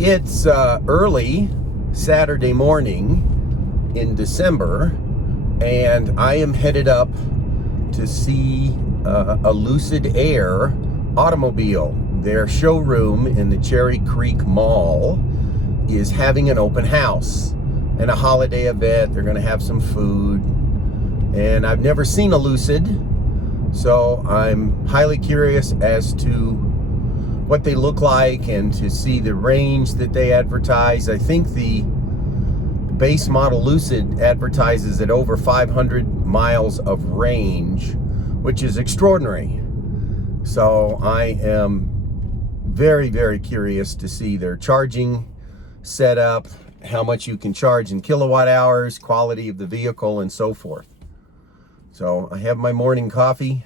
It's early Saturday morning in December, and I am headed up to see a Lucid Air automobile. Their showroom in the Cherry Creek Mall is having an open house and a holiday event. They're going to have some food, and I've never seen a Lucid, so I'm highly curious as to what they look like and to see the range that they advertise. I think the base model Lucid advertises at over 500 miles of range, which is extraordinary. So I am very, very curious to see their charging setup, how much you can charge in kilowatt hours, quality of the vehicle, and so forth. So I have my morning coffee.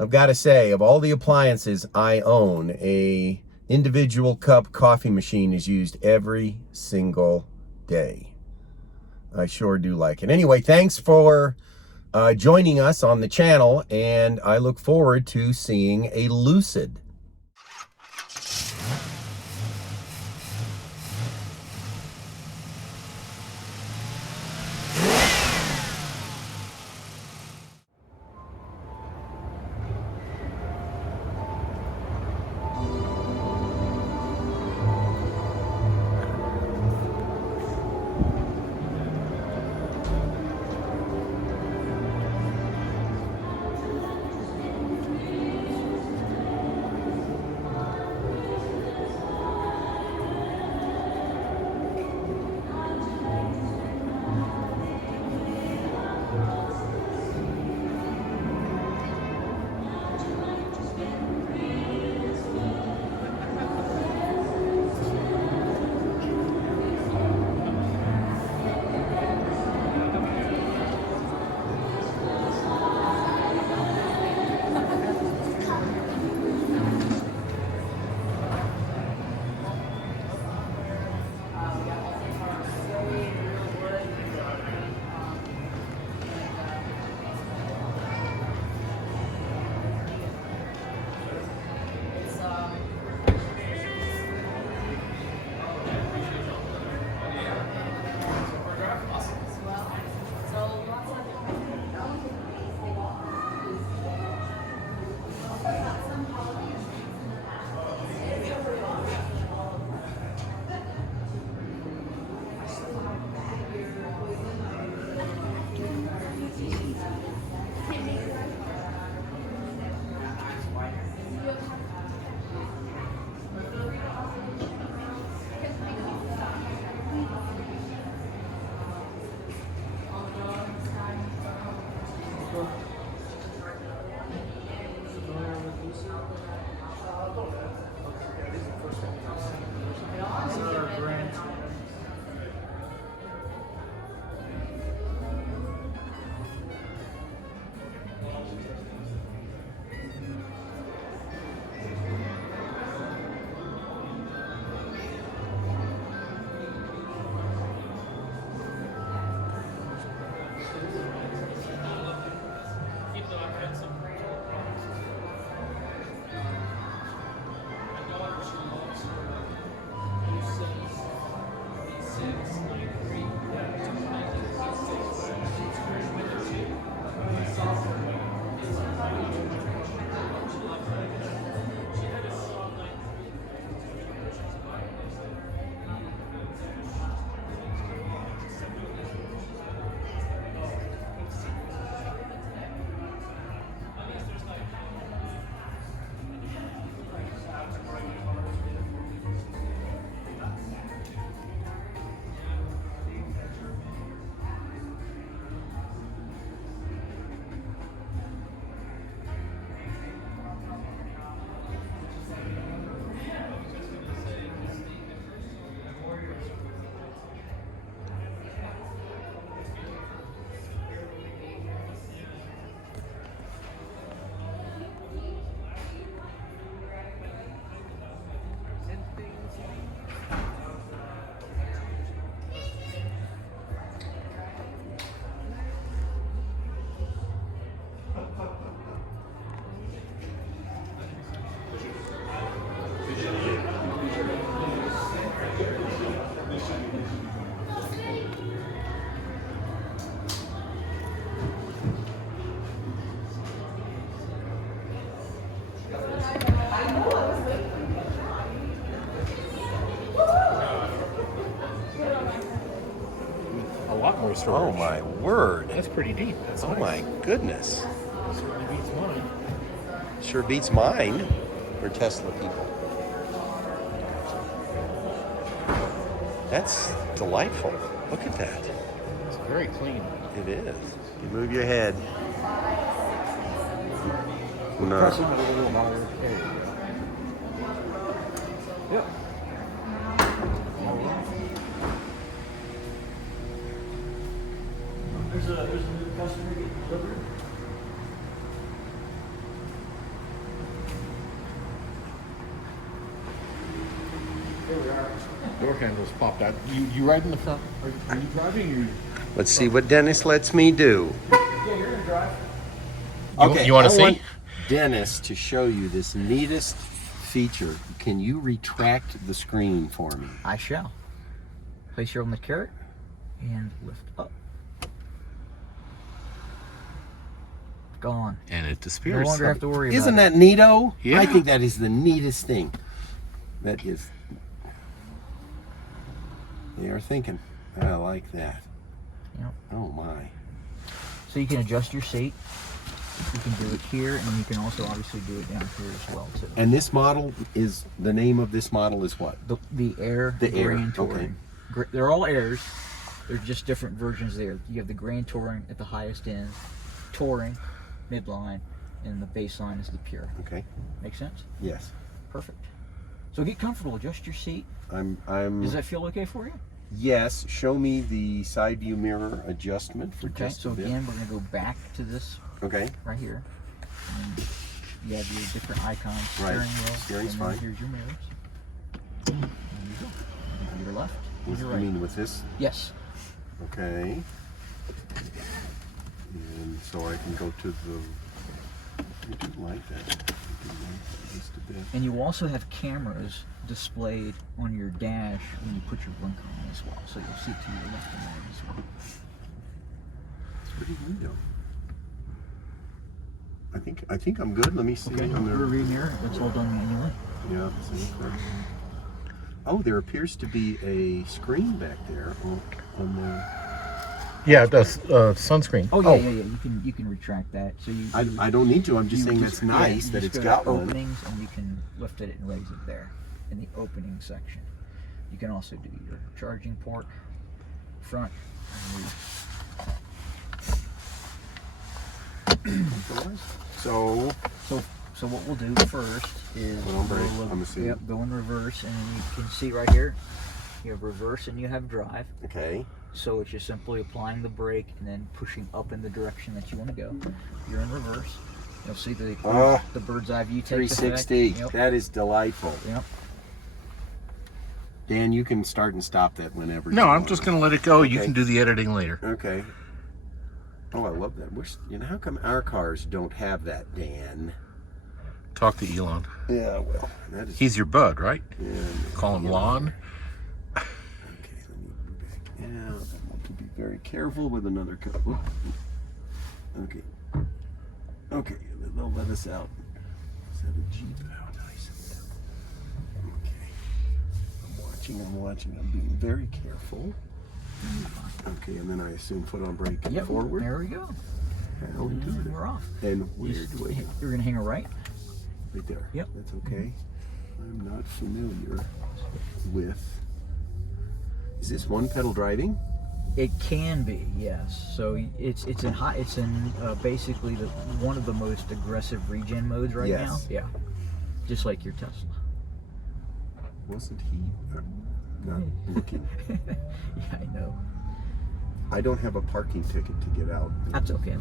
I've got to say, of all the appliances I own, a individual cup coffee machine is used every single day. I sure do like it. Anyway, thanks for joining us on the channel, and I look forward to seeing a Lucid. storage. Oh my word. That's pretty neat. That's Oh nice. my goodness. Certainly beats mine. Sure beats mine for Tesla people. That's delightful. Look at that. It's very clean. It is. You move your head. Press No. on it a little harder. There you go. Yep. All right. There's a new customer getting delivered. There we are. Door handles popped out. You right in the front. Are you driving? Or you... Let's see what Dennis lets me do. Yeah, you're gonna drive. Okay, you want to I see? want Dennis to show you this neatest feature. Can you retract the screen for me? I shall. Place your on the carrot and lift up. Gone. And it No disappears. longer have to worry Isn't about that neato? Yeah. I think that is the neatest thing. That is. They are thinking. I like that. Yep. Oh my. it. So you can adjust your seat. You can do it here, and you can also obviously do it down here as well too. And this model is, the name of this model is what? The Air The Air, Grand Touring. okay. They're all Airs. They're just different versions there. You have the Grand Touring at the highest end, Touring, midline, and the baseline is the Pure. Okay. Make sense? Yes. Perfect. So get comfortable. Adjust your seat. I'm. Does that feel okay for you? Yes. Show me the side view mirror adjustment for Okay. just So a bit. again, we're gonna go back to this Okay. right here. And you have your different icons, Right. steering wheel, Steering's and then fine. here's your mirrors. There you go. And your left, and With, your I right. mean, with this. Yes. Okay. And so I can go to the. I do like that. I do like just a bit. And you also have cameras displayed on your dash when you put your blinker on as well. So you'll see to your left and right as well. It's pretty neat though. I think I'm good. Let me see. Okay. I'm gonna- Rear mirror. That's all done manually. Yeah. See, correct. Oh, there appears to be a screen back there on the. Yeah, it does. Sunscreen. Oh yeah, Oh. yeah. You can retract that. So you. I don't need to. I'm just you saying just- that's yeah, nice you that just it's go to got one. openings, and you can lift it and raise it there in the opening section. You can also do your charging port front. So So what we'll do first is Put on brake, we'll, I'm assuming. yep, go in reverse, and then you can see right here you have reverse and you have drive. okay. So it's just simply applying the brake and then pushing up in the direction that you want to go. You're in reverse. You'll see the bird's eye view takes effect. 360. Yep. That is delightful. Yep. Dan, you can start and stop that whenever. No, you I'm want. just going to let it go. You Okay. can do the editing later. Okay. Oh, I love that. How come our cars don't have that, Dan? Talk to Elon. Yeah, well, that is. He's your bud, right? Yeah, Call him yeah. Lon. Okay, let me move back out. I want to be very careful with another cup. Whoop. Okay. Okay, they'll let us out. Is that a Jeep? Oh, nice. Okay. I'm watching. I'm being very careful. Okay, and then I assume foot on brake and Yep. forward. There we go. How we do And it? we're off. And where Just- do I go? You're gonna hang a right. Right there. Yep. That's okay. I'm not familiar with. Is this one pedal driving? It can be, yes. So it's in basically one of the most aggressive regen modes right Yes. now. Yeah, just like your Tesla. Wasn't he not looking? Yeah, I know. I don't have a parking ticket to get out. That's okay.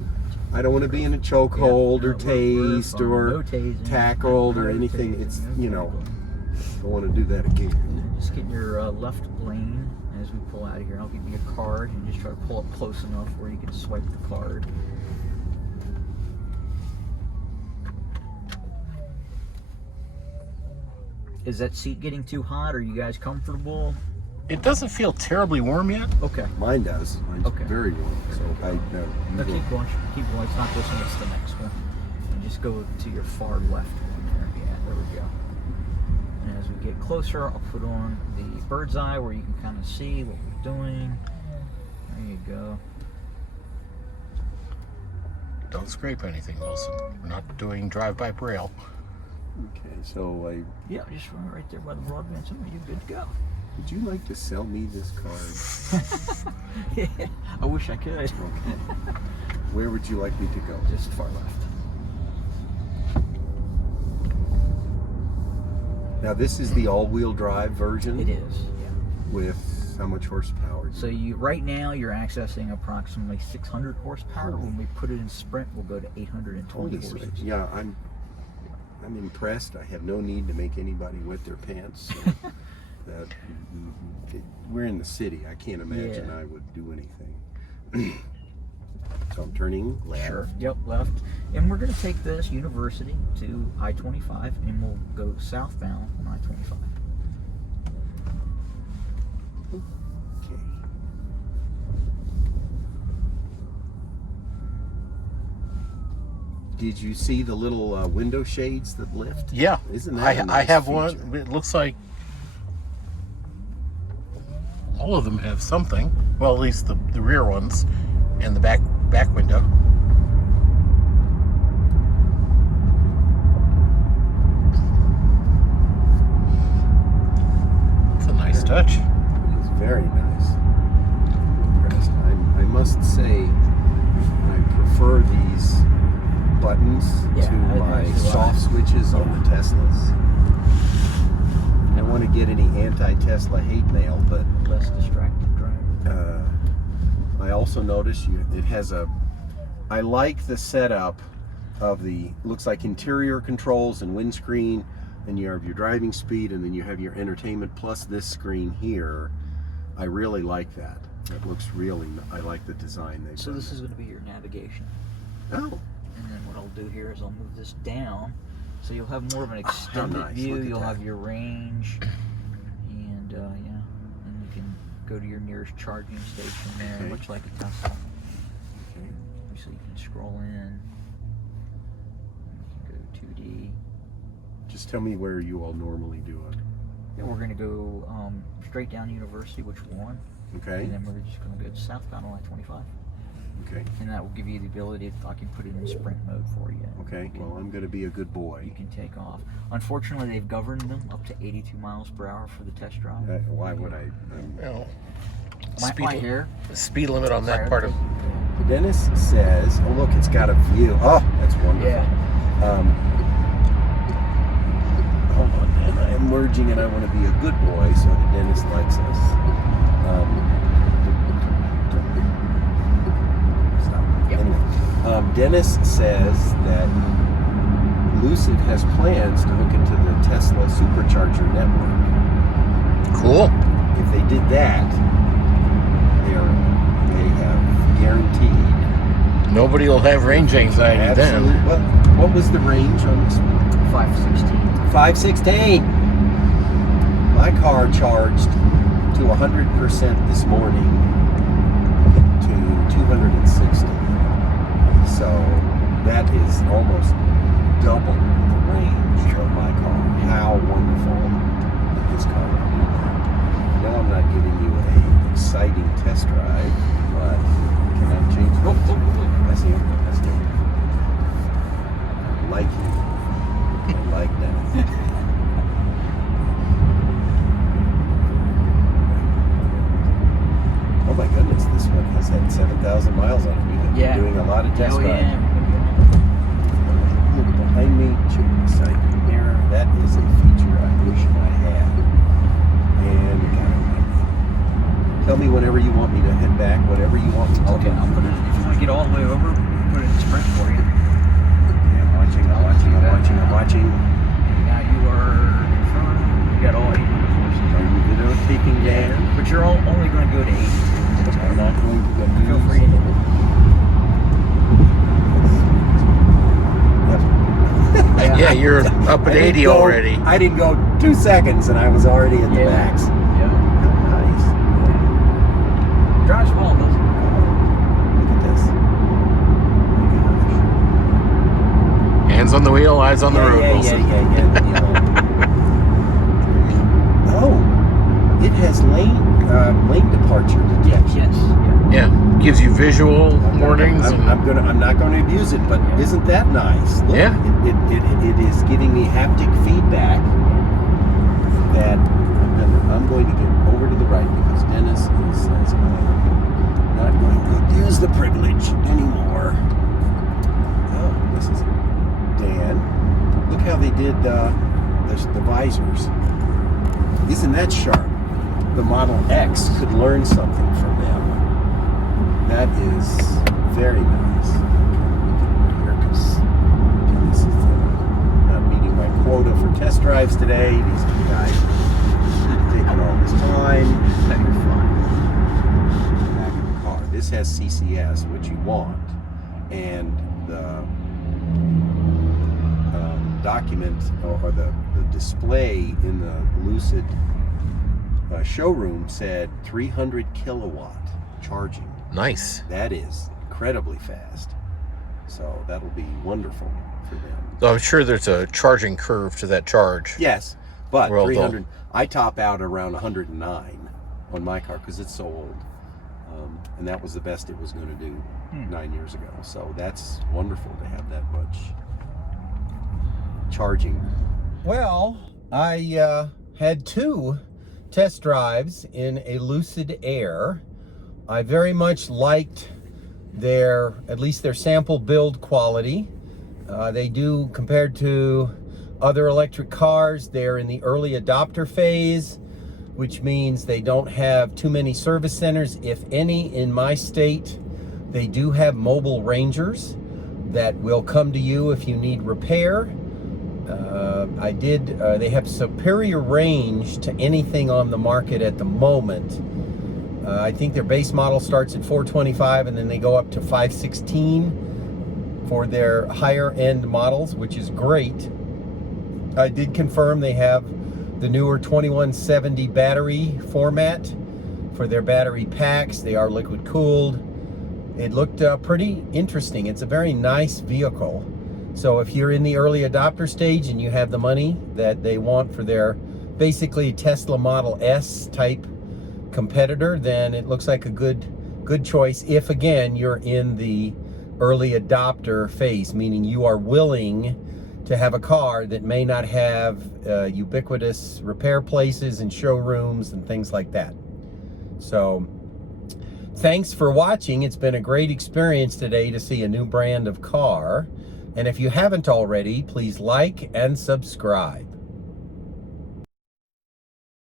I don't want to be in a chokehold Yeah, or no, we're tased fine. or No tasing, tackled or no anything. tasing, It's, no you know, tackling. don't want to do that again. Just get your left lane as we pull out of here. I'll give you a card and just try to pull up close enough where you can swipe the card. Is that seat getting too hot? Are you guys comfortable? It doesn't feel terribly warm yet. Okay. Mine does. Mine's Okay. very warm. So I know. No, keep going. Keep going. It's not this one, it's the next one. And just go to your far left one there. Yeah, there we go. And as we get closer, I'll put on the bird's eye where you can kind of see what we're doing. There you go. Don't scrape anything, Wilson. We're not doing drive-by braille. Okay, so Yeah, just right there by the broadband center. You're good to go. would you like to sell me this card? Yeah, I wish I could. Okay. Where would you like me to go? Just far left. Now this is the all-wheel drive version. It is. Yeah. With how much horsepower? So right now you're accessing approximately 600 horsepower. Holy. When we put it in sprint, we'll go to 820 Holy horses. smokes. Yeah, I'm impressed. I have no need to make anybody wet their pants. So that we're in the city. I can't imagine Yeah. I would do anything. So I'm turning left. Sure. Yep, left. And we're going to take this University to I-25, and we'll go southbound on I-25. Okay. Did you see the little window shades that lift? Yeah. Isn't that a I nice have feature? one. It looks like all of them have something. Well, at least the rear ones and the back window. It's a nice touch. It's very nice. Impressed. I must say, I prefer these buttons Yeah, to my as do I. soft switches on the Teslas. I don't want to get any anti-Tesla hate mail, but Less distracted driver. I also noticed it has I like the setup of looks like interior controls and windscreen, and you have your driving speed, and then you have your entertainment plus this screen here. I really like that. It looks I like the design they've So done. this is going to be your navigation. Oh, And then what I'll do here is I'll move this down, so you'll have more of an extended nice. view. Look at You'll that. have your range, and yeah, and you can go to your nearest charging station there, Okay. much like a Tesla. okay. So you can scroll in. You can go 2D. Just tell me where you all normally do it. And we're going to go straight down University, which one? Okay. And then we're just going to go southbound on I-25. Okay. And that will give you the ability, I can put it in sprint mode for you. Okay. Well, I'm going to be a good You boy. can take off. Unfortunately, they've governed them up to 82 miles per hour for the test drive. Why would I? Well, My hair. speed limit on that part of. Dennis says, "Oh look, it's got a view. Oh, that's wonderful." Yeah. Hold on, man. I am merging, and I want to be a good boy so that Dennis likes us. Stop. Yep. Anyway, Dennis says that Lucid has plans to hook into the Tesla supercharger network. Cool. If they did that, they have guaranteed. Nobody will have range anxiety Absolute- then. What was the range on this one? 516. 516. My car charged to 100% this morning to 260. So that is almost double the range of my car. How wonderful that this car will be. I know I'm not giving you an exciting test drive, but can I change the I see him. I see him. I like you. I like that. Oh my goodness, this one has had 7,000 miles on it. We've been Yeah. doing a lot of test Oh, drives. yeah. Look behind me, check the side mirror. That is a feature I wish I had. And we got it. Tell me whenever you want me to head back, whatever you want me to Okay, do. I'll put it, if you want to get all the way over, put it in sprint for you. Okay, I'm watching. Now you are confirmed. You got all 800 horses. Are you videotaping Dan? But you're only going to go to 82. I'm not going to go Feel free to hit it. Yep. Yeah, you're up at 80 already. I didn't go 2 seconds and I was already at the Yeah. max. Yeah. Nice. Drives well, doesn't it? Look at this. Oh my gosh. Hands on the wheel, eyes on the road, Wilson. Yeah. Oh, it has lane departure detection. Yes. Yeah. Yeah, gives you visual warnings. I'm not gonna abuse it, but isn't that nice? Look, Yeah. It is giving me haptic feedback that I'm going to get over to the right because Dennis is not going to abuse the privilege anymore. Oh, this is Dan. Look how they did the visors. Isn't that sharp? The Model X could learn something from them. That is very nice. Here, because Dennis is not meeting my quota for test drives today. These two guys taking all this time. That you're fine. Back in the car. This has CCS, which you want, and the document or the display in the Lucid showroom said 300 kilowatt charging. Nice. That is incredibly fast. So that'll be wonderful for them. So I'm sure there's a charging curve to that charge. Yes, but Well, 300. I top out around 109 on my car because it's so old, and that was the best it was going to do 9 years ago. So that's wonderful to have that much charging. Well, I had 2 test drives in a Lucid Air. I very much liked at least their sample build quality. They do, compared to other electric cars, they're in the early adopter phase, which means they don't have too many service centers, if any. In my state, they do have mobile rangers that will come to you if you need repair. They have superior range to anything on the market at the moment. I think their base model starts at 425 and then they go up to 516 for their higher end models, which is great. I did confirm they have the newer 2170 battery format for their battery packs. They are liquid cooled. It looked pretty interesting. It's a very nice vehicle. So if you're in the early adopter stage and you have the money that they want for their basically Tesla Model S type competitor, then it looks like a good choice. If again you're in the early adopter phase, meaning you are willing to have a car that may not have ubiquitous repair places and showrooms and things like that. So thanks for watching. It's been a great experience today to see a new brand of car. And if you haven't already, please like and subscribe.